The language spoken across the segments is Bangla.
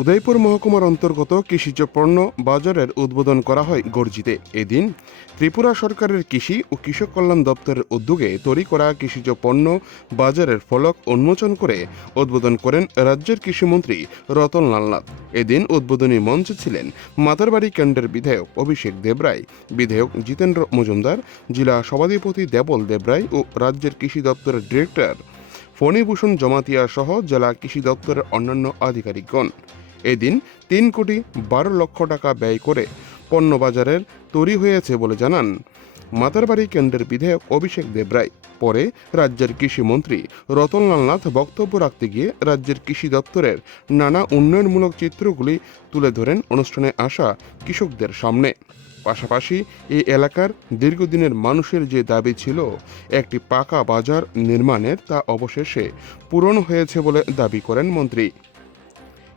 উদয়পুর মহকুমার অন্তর্গত কৃষিজ পণ্য বাজারের উদ্বোধন করা হয় গর্জিতে। এদিন ত্রিপুরা সরকারের কৃষি ও কৃষক কল্যাণ দপ্তরের উদ্যোগে তৈরি করা কৃষিজ পণ্য বাজারের ফলক উন্মোচন করে উদ্বোধন করেন রাজ্যের কৃষিমন্ত্রী রতনলাল নাথ। এদিন উদ্বোধনী মঞ্চে ছিলেন মাতারবাড়ি কেন্দ্রের বিধায়ক অভিষেক দেবরায়, বিধায়ক জিতেন্দ্র মজুমদার, জেলা সভাধিপতি দেবল দেবরায় ও রাজ্যের কৃষি দপ্তরের ডিরেক্টর ফণীভূষণ জমাতিয়া সহ জেলা কৃষি দপ্তরের অন্যান্য আধিকারিকগণ। এদিন 3,12,00,000 টাকা ব্যয় করে পণ্য বাজারের তৈরি হয়েছে বলে জানান মাতারবাড়ি কেন্দ্রের বিধায়ক অভিষেক দেবরায়। পরে রাজ্যের কৃষিমন্ত্রী রতনলাল নাথ বক্তব্য রাখতে গিয়ে রাজ্যের কৃষি দপ্তরের নানা উন্নয়নমূলক চিত্রগুলি তুলে ধরেন অনুষ্ঠানে আসা কৃষকদের সামনে। পাশাপাশি এই এলাকার দীর্ঘদিনের মানুষের যে দাবি ছিল একটি পাকা বাজার নির্মাণের, তা অবশেষে পূরণ হয়েছে বলে দাবি করেন মন্ত্রী।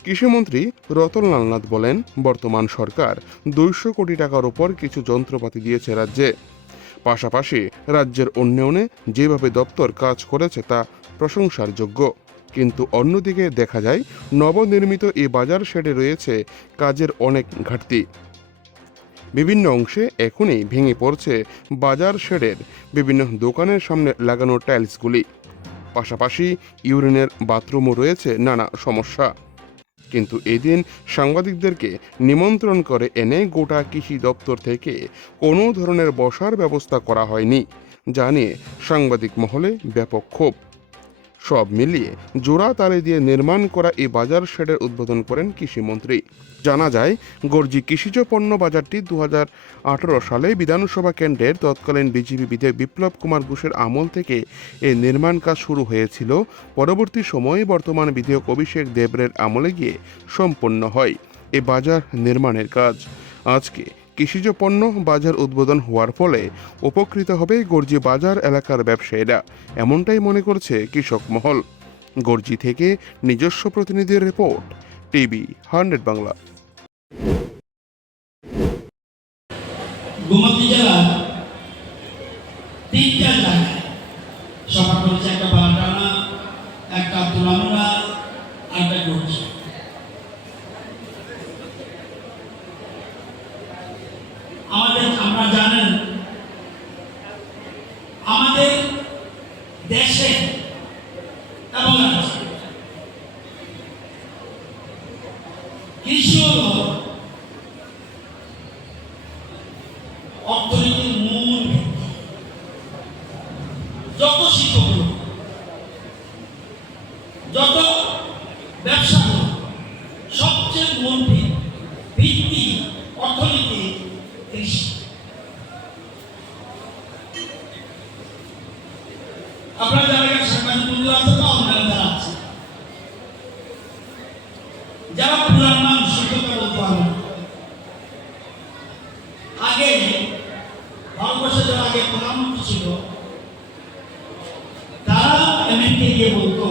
কৃষিমন্ত্রী রতনলাল নাথ বলেন, বর্তমান সরকার 200 কোটি টাকার উপর কিছু যন্ত্রপাতি দিয়েছে রাজ্যে। পাশাপাশি রাজ্যের উন্নয়নে যেভাবে দপ্তর কাজ করেছে তা প্রশংসার যোগ্য। কিন্তু অন্যদিকে দেখা যায় নবনির্মিত এই বাজার শেডে রয়েছে কাজের অনেক ঘাটতি। বিভিন্ন অংশে এখনই ভেঙে পড়ছে বাজার শেডের বিভিন্ন দোকানের সামনে লাগানো টাইলসগুলি। পাশাপাশি ইউরিনের বাথরুমও রয়েছে নানা সমস্যা। কিন্তু এদিন সাংবাদিকদেরকে নিমন্ত্রণ করে এনে গোটা কৃষি দপ্তর থেকে কোনো ধরনের বসার ব্যবস্থা করা হয়নি, যা নিয়ে সাংবাদিক মহলে ব্যাপক ক্ষোভ। সব মিলিয়ে জোড়া তালে দিয়ে নির্মাণ করা এই বাজার শেডের উদ্বোধন করেন কৃষিমন্ত্রী। জানা যায়, গর্জি কৃষিজ পণ্য বাজারটি 2018 সালে বিধানসভা কেন্দ্রের তৎকালীন বিজেপি বিধায়ক বিপ্লব কুমার ঘোষের আমল থেকে এই নির্মাণ কাজ শুরু হয়েছিল। পরবর্তী সময়ে বর্তমান বিধায়ক অভিষেক দেবরের আমলে গিয়ে সম্পন্ন হয় এ বাজার নির্মাণের কাজ। আজকে কৃষিজ পণ্য বাজার উদ্বোধন হওয়ার ফলে উপকৃত হবে গর্জি বাজার এলাকার ব্যবসায়ীরা, এমনটাই মনে করছে কৃষক মহল। গর্জি থেকে নিজস্ব প্রতিনিধির রিপোর্ট, টিভি 100 বাংলা। গোমতী জেলার 3টা জায়গায় সভা করেছে, একটা বালাটানা, একটা তুলামুড়া, একটা গর্জি। আমরা জানেন আমাদের দেশে এবং কৃষি হল অর্থনীতির মূল ভিত্তি। যত শিল্প হল, যত ব্যবসা হল, সবচেয়ে মূল ভিত্তি অর্থনীতি কৃষি। আপনারা যারা সাংবাদিক বন্ধুরা আছে বা অন্যান্য যারা আছে, যারা পুরান নাম সত্যতা বলতে পারবে, আগে ভারতবর্ষে যারা আগে প্রধানমন্ত্রী ছিল তারা এমএনকে গিয়ে বলতো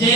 যে